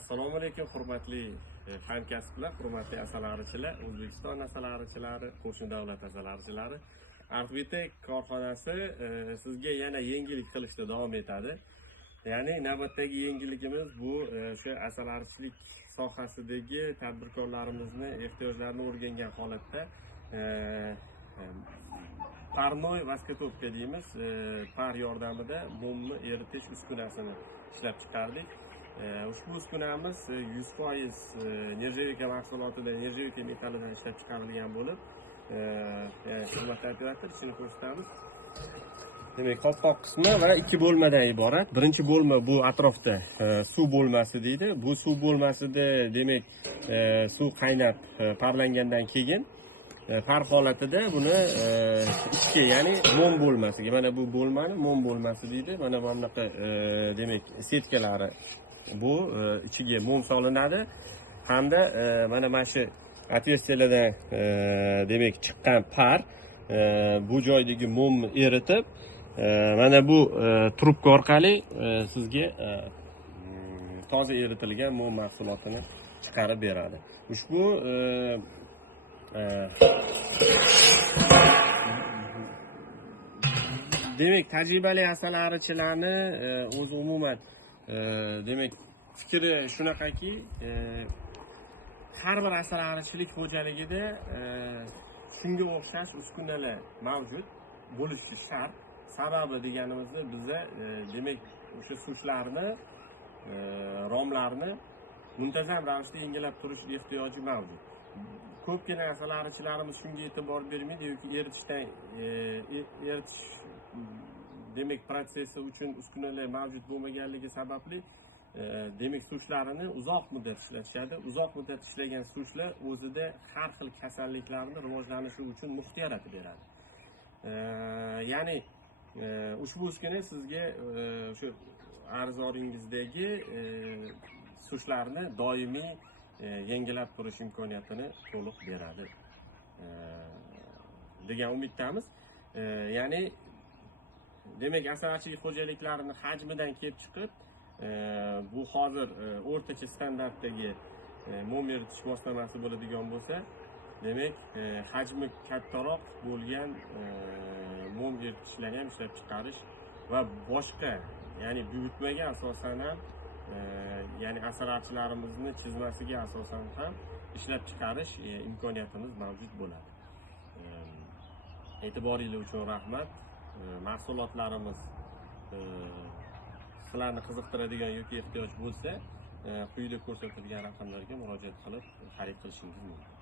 Assalomu alaykum hurmatli hamkasblar, hurmatli asalarichilar, O'zbekiston asalarichilari, qo'shni davlat asalarichilari. Artbitek korxonasi sizga yana yangilik qilishda davom etadi. Ya'ni navbatdagi yangiligimiz bu o'sha asalarichilik sohasidagi tadbirkorlarimizni ehtiyojlarini o'rgangan holatda parnoy vaskotopka deymiz, par yordamida mumni eritish uskunasini ishlab chiqardik. Ushbu uskunamiz 100% nержавейка mahsulotidan, nержавейка metalidan ishlab chiqarilgan bo'lib, xizmat operator ishini ko'rsatamiz. Demak, qopqoq qismi va ikki bo'lmadan iborat. Birinchi bo'lma bu atrofda suv bo'lmasi deydi. Bu suv bo'lmasida demak, suv qaynab parlangandan keyin par holatida buni ichki, ya'ni mum bo'lmasiga, mana bu bo'lmani mum bo'lmasi deydi. Mana bu bunaqa demak, setkalari bu ichiga mum solinadi hamda mana shu отверстияларdan demak chiqqan par bu joydagi mumni eritib mana bu trubka orqali sizga toza eritilgan mum mahsulotini chiqarib beradi. Ushbu demak, tajribali asalarichilarni o'zi umuman demak fikri shunaqaki, har bir asalarichilik xo'jaligida shunga o'xshash uskunalar mavjud bo'lishi shart. Sababi deganimizda biza demak o'sha suchlarni, romlarni muntazam ravishda yangilab turish ehtiyoji mavjud. Ko'pgina asalarichilarimiz shunga e'tibor bermaydi yoki eritish demak protsessi uchun uskunalar mavjud bo'lmaganligi sababli demak suchlarini uzoq muddat ishlatishadi. Uzoq muddat ishlagan suchlar o'zida har xil kasalliklarni rivojlanishi uchun muhit yaratib beradi. Ya'ni ushbu uskuna sizga o'sha arzoringizdagi suchlarni doimiy yangilab turish imkoniyatini to'liq beradi degan umiddamiz. Ya'ni demak, asalarichilik xo'jaliklarining hajmidan kelib chiqib, bu hozir o'rtacha standartdagi mum eritish moslaması bo'ladigan bo'lsa, demak, hajmi kattaroq bo'lgan mum eritishlarni ham ishlab chiqarish va boshqa, ya'ni buyurtmaga asosan ham, ya'ni asalarichilarimizni chizmasiga asosan ham ishlab chiqarish imkoniyatimiz mavjud bo'ladi. E'tiboringiz uchun rahmat. Mahsulotlarimiz sizlarni qiziqtiradigan yoki ehtiyoj bo'lsa, quyida ko'rsatilgan raqamlarga murojaat qilib xarid qilishingiz mumkin.